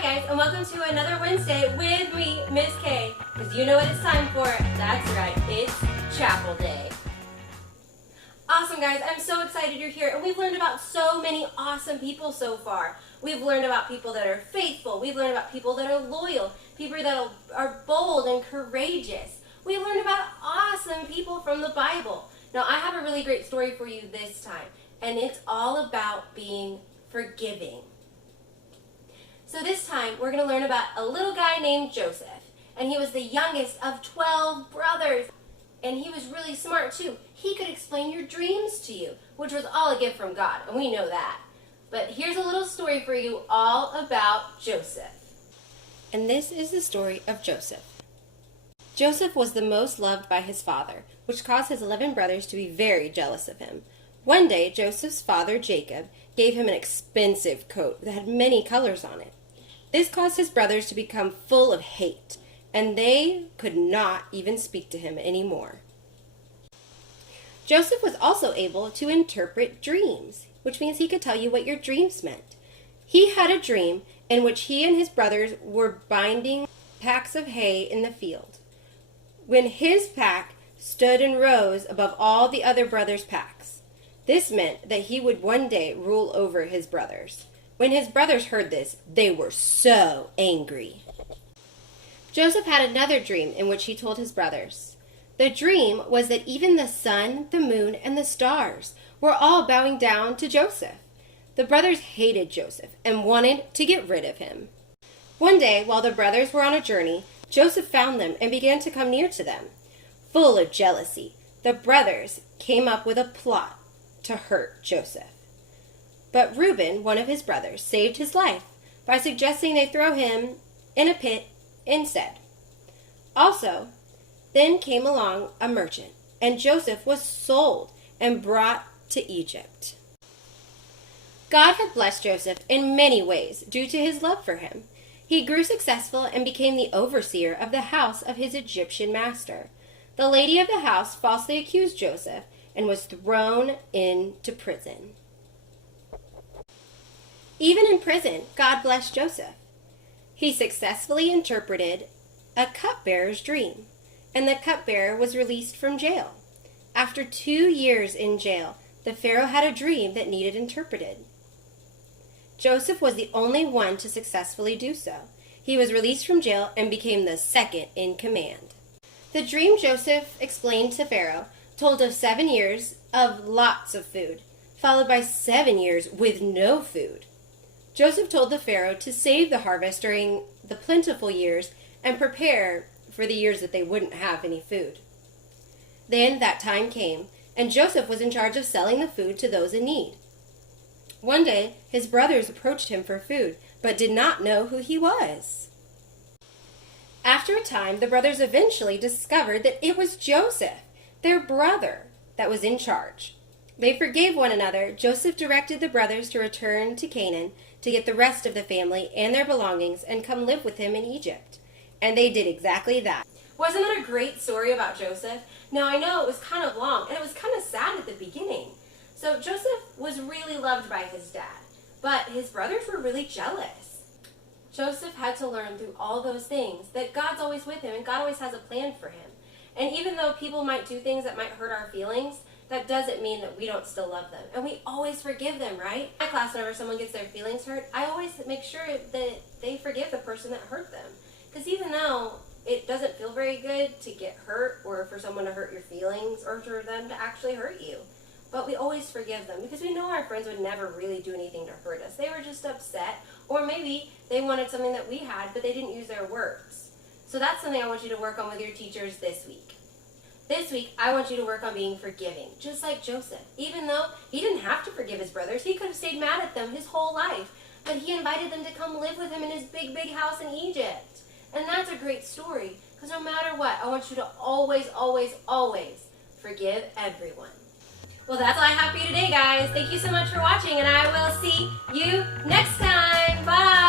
Hi guys, and welcome to another Wednesday with me, Miss K, because you know what it's time for. That's right, it's Chapel Day. Awesome guys, I'm so excited you're here, and we've learned about so many awesome people so far. We've learned about people that are faithful, we've learned about people that are loyal, people that are bold and courageous. We've learned about awesome people from the Bible. Now I have a really great story for you this time, and it's all about being forgiving. So this time, we're going to learn about a little guy named Joseph. And he was the youngest of 12 brothers. And he was really smart too. He could explain your dreams to you, which was all a gift from God, and we know that. But here's a little story for you all about Joseph. And this is the story of Joseph. Joseph was the most loved by his father, which caused his 11 brothers to be very jealous of him. One day, Joseph's father, Jacob, gave him an expensive coat that had many colors on it. This caused his brothers to become full of hate, and they could not even speak to him anymore. Joseph was also able to interpret dreams, which means he could tell you what your dreams meant. He had a dream in which he and his brothers were binding packs of hay in the field, when his pack stood in rows above all the other brothers' packs. This meant that he would one day rule over his brothers. When his brothers heard this, they were so angry. Joseph had another dream in which he told his brothers. The dream was that even the sun, the moon, and the stars were all bowing down to Joseph. The brothers hated Joseph and wanted to get rid of him. One day, while the brothers were on a journey, Joseph found them and began to come near to them. Full of jealousy, the brothers came up with a plot to hurt Joseph. But Reuben, one of his brothers, saved his life by suggesting they throw him in a pit instead. Also, then came along a merchant, and Joseph was sold and brought to Egypt. God had blessed Joseph in many ways due to his love for him. He grew successful and became the overseer of the house of his Egyptian master. The lady of the house falsely accused Joseph and was thrown into prison. Even in prison, God blessed Joseph. He successfully interpreted a cupbearer's dream, and the cupbearer was released from jail. After 2 years in jail, the Pharaoh had a dream that needed interpreted. Joseph was the only one to successfully do so. He was released from jail and became the second in command. The dream Joseph explained to Pharaoh told of 7 years of lots of food, followed by 7 years with no food. Joseph told the Pharaoh to save the harvest during the plentiful years and prepare for the years that they wouldn't have any food. Then that time came, and Joseph was in charge of selling the food to those in need. One day, his brothers approached him for food, but did not know who he was. After a time, the brothers eventually discovered that it was Joseph, their brother, that was in charge. They forgave one another. Joseph directed the brothers to return to Canaan to get the rest of the family and their belongings and come live with him in Egypt. And they did exactly that. Wasn't that a great story about Joseph? Now I know it was kind of long and it was kind of sad at the beginning. So Joseph was really loved by his dad, but his brothers were really jealous. Joseph had to learn through all those things that God's always with him and God always has a plan for him. And even though people might do things that might hurt our feelings, that doesn't mean that we don't still love them. And we always forgive them, right? In my class, whenever someone gets their feelings hurt, I always make sure that they forgive the person that hurt them. Because even though it doesn't feel very good to get hurt or for someone to hurt your feelings or for them to actually hurt you, but we always forgive them because we know our friends would never really do anything to hurt us. They were just upset, or maybe they wanted something that we had, but they didn't use their words. So that's something I want you to work on with your teachers this week. This week, I want you to work on being forgiving, just like Joseph. Even though he didn't have to forgive his brothers, he could have stayed mad at them his whole life. But he invited them to come live with him in his big, big house in Egypt. And that's a great story, because no matter what, I want you to always, always, always forgive everyone. Well, that's all I have for you today, guys. Thank you so much for watching, and I will see you next time. Bye!